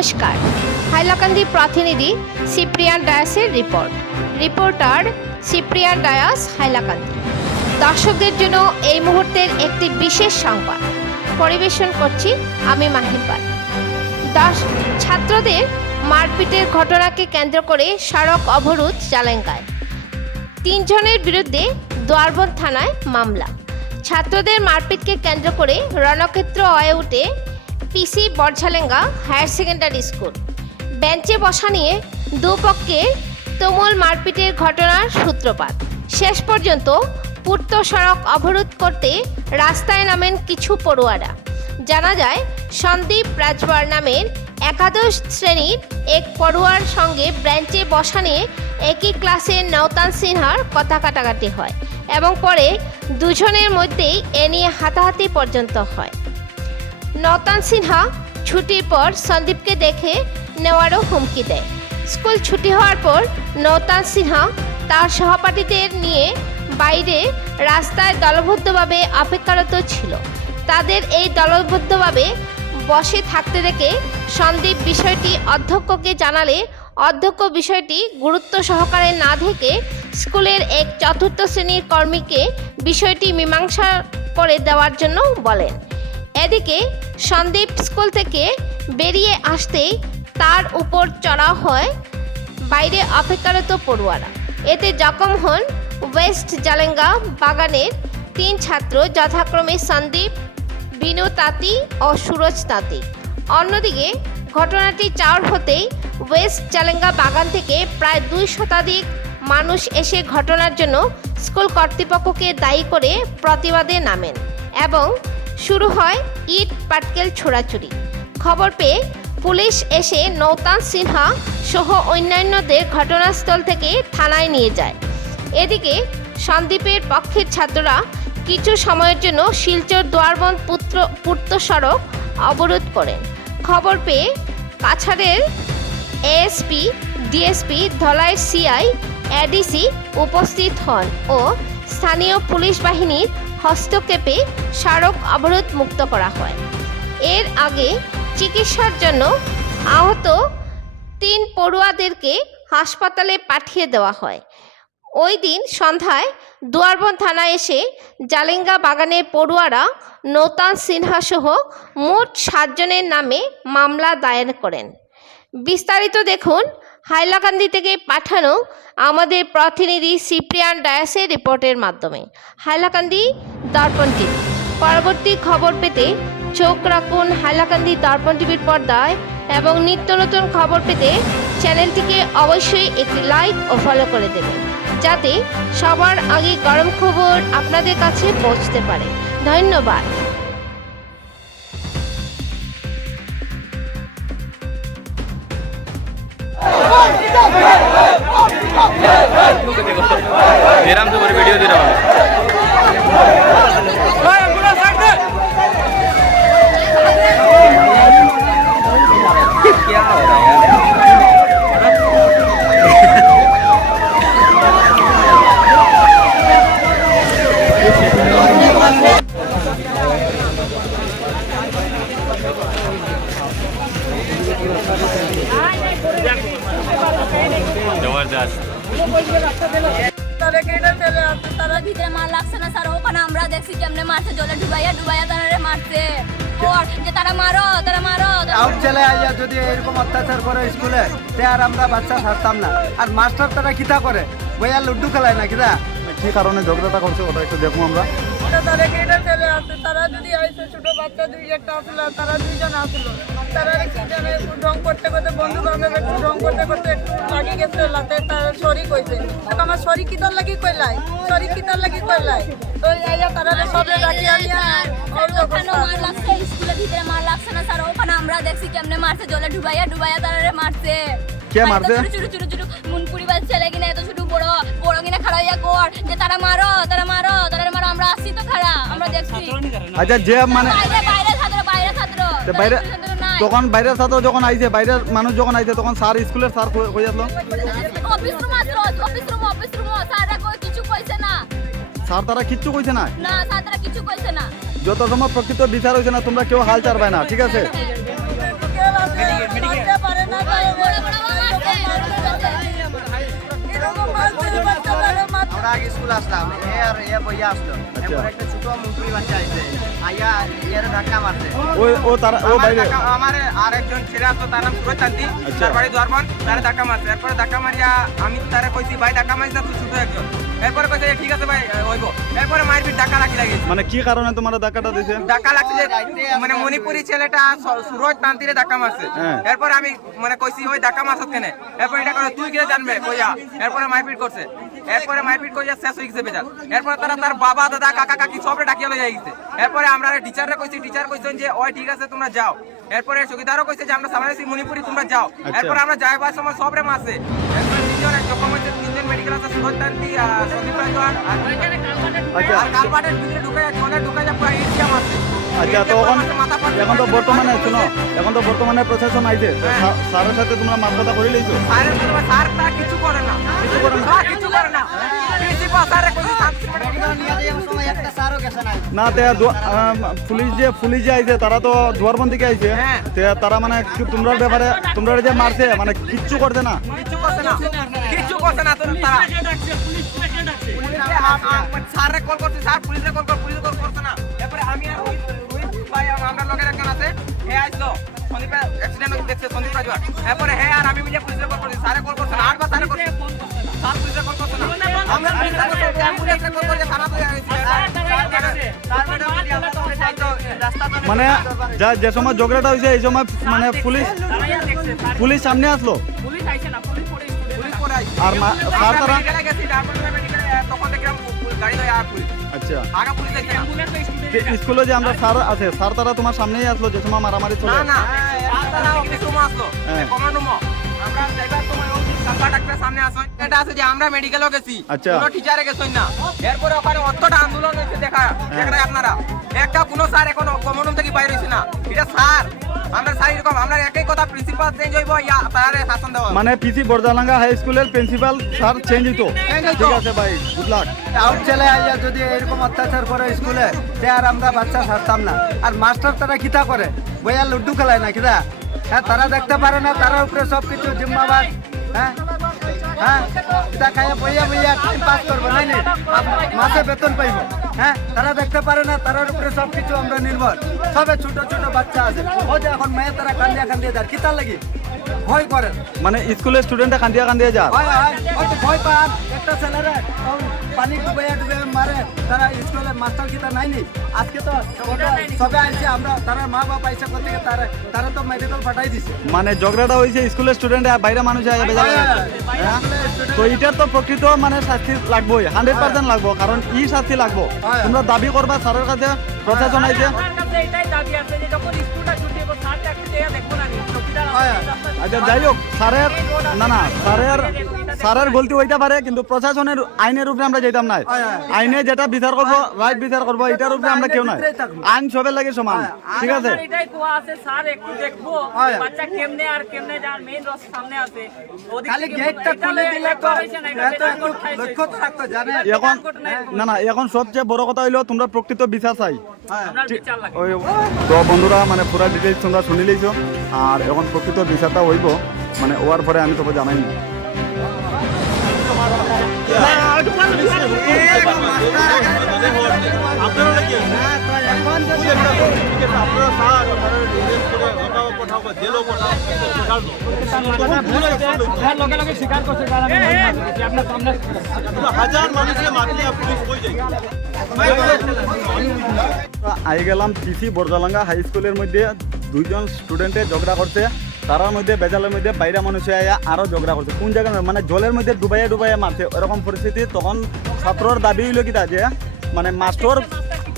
নমস্কার, হাইলাকান্দি প্রতিনিধি সিপ্রিয়ান ডায়াসের reporter সিপ্রিয়ান Dias, Hailakandi. দর্শকদের জন্য এই মুহূর্তের একটি বিশেষ সংবাদ পরিবেশন করছি আমি মাহিপাল। ছাত্রদের মারপিটের ঘটনাকে কেন্দ্র করে সড়ক অবরোধ জালেঙ্গায়। 3 জনের বিরুদ্ধে দোয়ারবন্দ থানায় মামলা। ছাত্রদের মারপিটকে কেন্দ্র করে রণক্ষেত্র হয়ে ওঠে পিসি বরঝালেঙ্গা হায়ার সেকেন্ডারি স্কুল। বেঞ্চে বসা নিয়ে দুপক্ষে তুমুল মারপিটের ঘটনার সূত্রপাত। শেষ পর্যন্ত পূর্ত সড়ক অবরোধ করতে রাস্তায় নামেন কিছু পড়ুয়ারা। জানা যায়, সন্দীপ রাজবার নামের একাদশ শ্রেণীর এক পড়ুয়ার সঙ্গে বেঞ্চে বসা নিয়ে একই ক্লাসের নওতান সিনহার কথা কাটাকাটি হয় এবং পরে দুজনের মধ্যেই এ নিয়ে হাতাহাতি পর্যন্ত হয়। নওতান সিনহা ছুটির পর সন্দীপকে দেখে নেওয়ারও হুমকি দেয়। স্কুল ছুটি হওয়ার পর নওতান সিনহা তার সহপাঠীদের নিয়ে বাইরে রাস্তায় দলবদ্ধভাবে অপেক্ষারত ছিল। তাদের এই দলবদ্ধভাবে বসে থাকতে দেখে সন্দীপ বিষয়টি অধ্যক্ষকে জানালে অধ্যক্ষ বিষয়টি গুরুত্ব সহকারে না দেখে স্কুলের এক 4র্থ শ্রেণীর কর্মীকে বিষয়টি মীমাংসা করে দেওয়ার জন্য বলেন। এদিকে সন্দীপ স্কুল থেকে বেরিয়ে আসতেই তার উপর চড়াও হয় বাইরে অপেক্ষারত পড়ুয়ারা। এতে জখম হন ওয়েস্ট জালেঙ্গা বাগানের 3 ছাত্র, যথাক্রমে সন্দীপ, বিনু তাঁতি ও সুরজ তাঁতি। অন্যদিকে ঘটনাটি চাওয়ার হতেই ওয়েস্ট জালেঙ্গা বাগান থেকে প্রায় 2 শতাধিক মানুষ এসে ঘটনার জন্য স্কুল কর্তৃপক্ষকে দায়ী করে প্রতিবাদে নামেন এবং শুরু হয় ইট পাটকেল ছোড়াছুড়ি। খবর পেয়ে পুলিশ এসে নওতান সিনহা সহ অন্যান্যদের ঘটনাস্থল থেকে থানায় নিয়ে যায়। এদিকে সন্দীপের পক্ষের ছাত্ররা কিছু সময়ের জন্য শিলচর দোয়ারবন্দ পূর্ত সড়ক অবরোধ করেন। খবর পেয়ে কাছাড়ের ASP, DSP, Dhalai CI, ADC উপস্থিত হন ও স্থানীয় পুলিশ বাহিনীর হস্তক্ষেপে সড়ক অবরোধ মুক্ত করা হয়। এর আগে চিকিৎসার জন্য আহত 3 পড়ুয়াদেরকে হাসপাতালে পাঠিয়ে দেওয়া হয়। ওই দিন সন্ধ্যায় দোয়ারবন্দ থানায় এসে জালেঙ্গা বাগানের পড়ুয়ারা নওতান সিনহা সহ মোট 7 জনের নামে মামলা দায়ের করেন। বিস্তারিত দেখুন হাইলাকান্দি থেকে পাঠানো আমাদের প্রতিনিধি সিপ্রিয়ান ডায়াসের রিপোর্টের মাধ্যমে। হাইলাকান্দি দর্পণ টিভি। পরবর্তী খবর পেতে চোখ রাখুন হাইলাকান্দি দর্পণ টিভির পর্দায় এবং নিত্য নতুন খবর পেতে চ্যানেলটিকে অবশ্যই একটি লাইক ও ফলো করে দেবেন, যাতে সবার আগে গরম খবর আপনাদের কাছে পৌঁছতে পারে। ধন্যবাদ। वीडियो दे रहा हूँ। क्या हो रहा है यार? जबरदस्त। তারা ভিতরে মার লাগছে না স্যার, ওখানে আমরা দেখছি কেমনে মারছে, জলে ডুবাইয়া তারা মারছে। ওর যে তারা মারো আউট চলে আইয়া যদি এরকম অত্যাচার করে স্কুলে, তে আর আমরা বাচ্চা ছাড়তাম না। আর মাস্টার তারা কিতা করে, বইয়া লুড্ডু খেলায় না কিতা, কি কারণে ঝগড়াটা করছে ওটা একটু দেখুন আমরা। তারা কেটে চলে আসছে, তারা যদি আইসে ছোট বাচ্চা 2-1টা আসলো, তারা 2 জন আসলো। তারা কি জানে রং করতে বন্ধু বান্ধব একটু রং করতে একটু লাগি গেছে লাতে, তার শরীর কইছে আমার শরীর কিতার লাগি কইলাই তো আইয়া তারা সবে রাখি আনিয়া ওখানে মার লাগছে, স্কুলের ভিতরে মার লাগছে না স্যার, ওখানে আমরা দেখছি কেমনে মারছে, জলে ডুবাইয়া তারা মারছে। কে মারছে? ছোট মুনপুরি বাচ্চা লাগি না, এত ছোট বড় কিনা খাড়া হইয়া কর যে তারা মারো আমরা আসছি তো খাড়া, আমরা দেখছি। আচ্ছা, যে মানে বাইরে ছাত্র তখন বাইরের ছাত্র যখন আইছে, বাইরের মানুষ যখন আইছে, তখন স্যার স্কুলের স্যার কই আসলো? অফিস রুম স্যাররা কিছু কইছে না। স্যার তারা কিচ্ছু কইছে না? না স্যার তারা কিছু কইছে না। যত সময় প্রকৃত বিচার হইছে না, তোমরা কেউ হাল ছাড়বে না, ঠিক আছে? আমরা আগে স্কুল আসলাম আর বইয়া আসলো এরপর একটা ছোট মুকুলি বাচ্চা আইছে আইয়া এর ধাক্কা মারছে ও তারা ও বাইরে আমার আরেকজন ছেলে আসতো তার নাম সুরজ চান্দি তার বাড়ি দোয়ারবন তারে ধাক্কা মারছে এরপরে ধাক্কা মারিয়া আমি তারে কইছি ভাই ধাক্কা মারিস না তুই ছোট একজন এরপরে কইছে ঠিক আছে ভাই হইব এরপরে মারপিট ধাক্কা লাগি লাগিয়েছে মানে কি কারণে তোমার ধাক্কাটা দিছে ধাক্কা লাগছে যে মানে মণিপুরি ছেলেটা সুরজ তান্তিরে ধাক্কা মারছে হ্যাঁ। এরপর আমি মানে কইছি ওই ধাক্কা মারছত কেন এরপর এটা করে তুই কে জানবে কইয়া এরপরে মারপিট করছে এরপরে মারপিট কইয়া শেষ হয়ে গেছে বেজার এরপরে তার বাবা দাদা কাকা কাকি সবরে ডাকিয়া লইয়া গেছে এরপরে আমরা টিচাররে কইছি টিচার কইছেন যে ওই ঠিক আছে তোমরা যাও এরপরে চকিদারও কইছে যে আমরা সামনে মণিপুরি তোমরা যাও এরপর আমরা যাইবার সময় সবরে মারছে এরপরে তিনজন জখম হয়েছে তিনজন মেডিকেল আছে সুরজ তান্তি সন্দীপ রাজওয়ার আর কালপাটের ভিতরে ঢুকাইয়া পুরো ইন্ডিয়া মারছে আচ্ছা তো এখন তো বর্তমানে শুনো এখন তো বর্তমানে প্রশাসন আইছে স্যারের সাথে তোমরা মাথা কথা করে লইছো স্যার তা কিছু করে না কিছু করে না প্রিন্সিপাল স্যারে কইছে একটা সারও গেছে না না তে পুলিশ যে আইছে তারা তো দুয়ারবন থেকে আইছে তে তারা মানে তোমরা ব্যাপারে তোমরা যে মারছে মানে কিচ্ছু করছে না কিছু করছে না তো তারা স্যারে কল করছে স্যার পুলিশে কল করছে না এরপরে আমি আর রোহিত ভাই আমরা লোকের একজন আছে হে আইলো সন্দীপ অ্যাক্সিডেন্ট হয়ে দেখছে সন্দীপ রাজওয়ার এরপরে হে আর আমি মিলে পুলিশে কল করছি স্যারে কল করছে না আটবার স্যারে করছে স্যার পুলিশে কল করছে না আমরা পুলিশে কল করছে থানা তো মানে যে সময় ঝগড়াটা হয়েছে এই সময় মানে পুলিশ সামনে আসলো পুলিশ পরে আইছে আর স্যার তারা মেডিকেলে গেছি মেডিকেলে তখন দেখলাম গাড়ি লয়ে আর পুলিশ আচ্ছা আগা পুলিশ আইছে স্কুলে যে আমরা স্যার আছে স্যার তারা তোমার সামনেই আসলো যে সময় মারামারি চলে না তারা অফিস রুমে আসলো কমান্ড রুমে আমরা যাইবার সময় ওই কাকা ডাক্তার সামনে আসো এটা আছে যে আমরা মেডিকেলও গেছি আচ্ছা। কোনো টিচারে গেছই না এরপরে ওখানে অতটা আন্দোলন হইছে দেখেন আপনারা একটা কোনো স্যার এখন কমান্ড রুম থেকে বাইরে হইছে না এটা স্যার আমরা স্যার এরকম আমরা একই কথা প্রিন্সিপাল চেঞ্জ হইব ইয়া তারে শাসন দেওয়া মানে পিসি বরজালাঙ্গা হাই স্কুলের প্রিন্সিপাল স্যার চেঞ্জ হইতো ঠিক আছে ভাই গুড লাক আউট ছেলে আইয়া যদি এরকম অত্যাচার করে স্কুলে তে আর আমরা বাচ্চা ছাড়তাম না আর মাস্টার তারা কিতা করে বইয়া লুড্ডু খেলায় না কিতা হ্যাঁ তারা দেখতে পারে না তারা উপরে সব কিছু জিম্মাবাদ হ্যাঁ এটা খাইয়া বইয়া টাইম পাস করবো নাই মাসে বেতন পাইব হ্যাঁ তারা দেখতে পারে না তার উপরে সব কিছু আমরা নির্ভর সবে ছোট ছোট বাচ্চা আছে ও যে এখন মেয়ে তারা কান্দিয়া যায় কিতা লাগি ভয় করে মানে স্কুলের স্টুডেন্টরা কান্দিয়া যা ভয় পান একটা ছেলেরা পানি ডুবে মারে তারা স্কুলের মাস্টার কিতা নাই নি আজকে তো সবে আইছে আমরা তারা মা বাবা আইসা করতে তারা তো মেডিকেল পাঠাই দিছে মানে ঝগড়াটা হয়েছে স্কুলের স্টুডেন্ট বাইরে মানুষ তো এটার তো প্রকৃত মানে শাস্তি লাগবোই 100% লাগবো কারণ ই শাস্তি লাগবো তোমরা দাবি করবা স্যারের কাছে প্রশাসন আইছে আচ্ছা যাই হোক স্যারের গলতি হইতে পারে কিন্তু প্রশাসনের আইনের উপরে আমরা যেতাম না আইনে যেটা বিচার করবো রাইট বিচার করবো এটার উপরে আমরা কেউ নাই আইন সবের লাগে সমান ঠিক আছে এটাই কোয়া আছে স্যার একটু দেখবো বাচ্চা কেমনে আর কেমনে যার মেইন রস সামনে আছে খালি গেটটা খুলে দিলে তো এত লক্ষ্য তো রাখতো জানে এখন না এখন সবচেয়ে বড় কথা হইলো তোমরা প্রকৃত বিচার চাই তো বন্ধুরা মানে পুরা ডিটেইলস তোমরা শুনি লইছো আর এখন প্রকৃত বিচারটা হইব মানে হওয়ার পরে আমি তোকে জানাই লগে স্বীকার করছে আপনার সামনে আই গেলাম পিসি বরজালাঙ্গা হাই স্কুলের মধ্যে দুইজন স্টুডেন্টে ঝগড়া করছে তারার মধ্যে বেজালের মধ্যে বাইরে মানুষে আয়া আরো ঝগড়া করছে কোন জায়গায় মানে জলের মধ্যে ডুবাইয়া মারছে এরকম পরিস্থিতি তখন ছাত্রর দাবি হইল কি যে মানে মাস্টার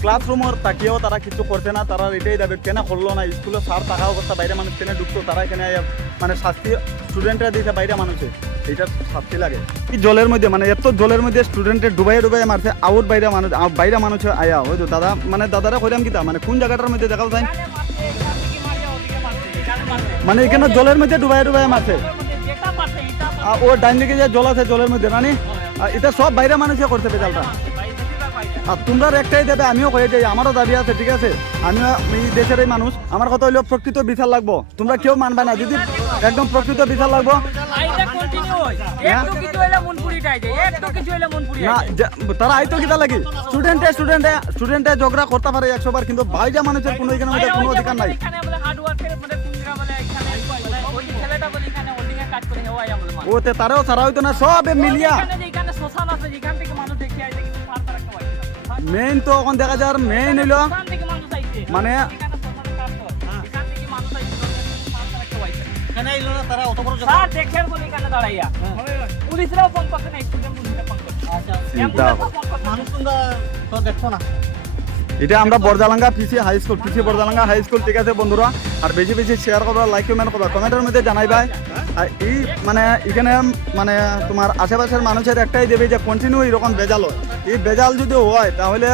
ক্লাসরুমের তাকিয়েও তারা কিছু করছে না তারা এটাই দাবি কেন করলো না স্কুলে স্যার থাকা অবস্থা বাইরে মানুষ কেন ঢুকতো তারা এখানে মানে শাস্তি স্টুডেন্টরা দিয়েছে বাইরে মানুষে এইটার শাস্তি লাগে এই জলের মধ্যে মানে এত জলের মধ্যে স্টুডেন্টের ডুবাইয়া মারছে আউট বাইরে মানুষ আয়া হয়তো দাদা মানে দাদারা কইলাম কিতা মানে কোন জায়গাটার মধ্যে দেখাও যায় মানে এখানে জলের মধ্যে ডুবাইয়া মারছে ও ডাইন দিকে যে জল আছে জলের মধ্যে মানে এটা সব বাইরে মানুষে করছে বেজালটা আর তোমরা একটাই দেবে আমিও কয়ে যাই আমারও দাবি আছে ঠিক আছে আমিও এই দেশের এই মানুষ আমার কথা হইলেও প্রকৃত বিচার লাগবো তোমরা কেউ মানবে না যদি একদম প্রকৃত বিচার লাগবো। আইটা কন্টিনিউ হয় একটু কিছু হইলে মনপুরিটাই যায় একটু কিছু হইলে মনপুরি না তারা আইতো কিতা লাগি স্টুডেন্টে ঝগড়া করতে পারে 100 বার, কিন্তু বাইরে মানুষের কোনো এখানে মধ্যে কোনো অধিকার নাই। এখানে বলে হার্ড ওয়ার্কের মানে কুঞ্জিরা বলে এখানে ওই ছেলেটা বলে এখানে হোল্ডিং এর কাজ করে হেওয়াই বলে মানুষ ওতে তারাও ছাড়া হইতো না, সব মিলিয়া এখানে শ্মশান আছে যেখান থেকে মানুষ দেখে আইছে কিন্তু তার তার একটা হয় মেইন তো এখন দেখা যায় মেইন হইলো শ্মশান থেকে মানুষ আইছে মানে এখানে শ্মশানে কাজ করে এখান থেকে মানুষ আইছে তার তার একটা হইছে এখানে আইলো না তারা অত বড় স্যার দেখেন বলে এখানে দাঁড়াইয়া পুলিশরাও ফোন করতে না স্টুডেন্ট পুলিশরা ফোন করতে আচ্ছা চিন্তা মানুষ তো দেখছো না এটা আমরা বরজালাঙ্গা পিসি হাই স্কুল বরজালাঙ্গা হাই স্কুল, ঠিক আছে বন্ধুরা। আর বেশি বেশি শেয়ার করবা, লাইক কমেন্ট করবা, কমেন্টের মধ্যে জানাইবা। আর এই মানে এখানে মানে তোমার আশেপাশের মানুষের একটাই দেবে যে কন্টিনিউ এরকম বেজাল হয়। এই বেজাল যদি হয় তাহলে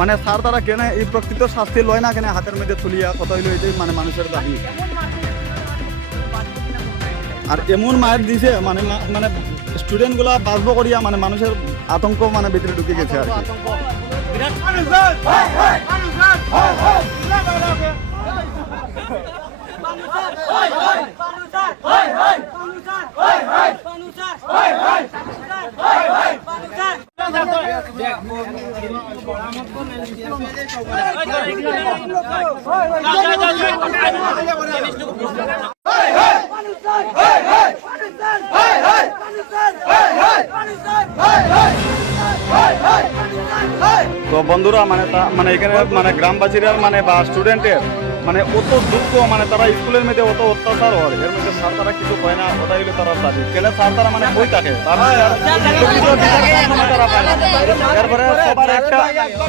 মানে স্যার তারা কেন এই প্রকৃত শাস্তি লয় না, কেন হাতের মধ্যে তুলিয়া কত হইলো এটাই মানে মানুষের দাবি। আর এমন মায়ের দিছে মানে মানে স্টুডেন্টগুলা বাঁচব করিয়া মানে মানুষের আতঙ্ক মানে ভিতরে ঢুকে গেছে আর কি। তো বন্ধুরা মানে এখানে মানে গ্রামবাসীরা মানে বা স্টুডেন্টের মানে অত দুঃখ, মানে তারা স্কুলের মধ্যে অত অত্যাচার হয়, এর মধ্যে স্যার তারা কিছু হয় না, ওটাই হলো তারা দাবি। কেন স্যার তারা মানে বই থাকে তারপরে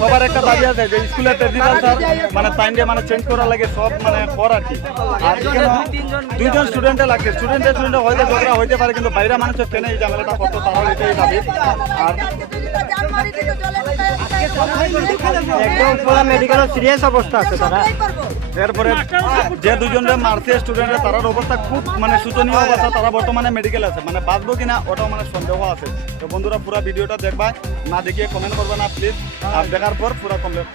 সবার একটা দাবি আছে যে স্কুলের প্রিন্সিপাল স্যার মানে টাইমে মানে চেঞ্জ করা লাগে, সব মানে কর আর কি। আর এখানে দুইজন স্টুডেন্টে লাগে, স্টুডেন্টে হয়তো ঝগড়া হইতে পারে, কিন্তু বাইরে মানুষের কেন এই ঝামেলাটা করতো তারা এটাই দাবি। আর একদম পুরো মেডিকেল সিরিয়াস অবস্থা আছে তারা। এরপরে যে দুজনরে মারছে স্টুডেন্টরা, তার অবস্থা খুব মানে শোচনীয় অবস্থা, তারা বর্তমানে মেডিকেল আছে, মানে বাঁচবো কিনা ওটাও মানে সন্দেহ আছে। তো বন্ধুরা পুরো ভিডিওটা দেখবা, না দেখিয়ে কমেন্ট করবে না প্লিজ, আর দেখার পর পুরো কমপ্লিট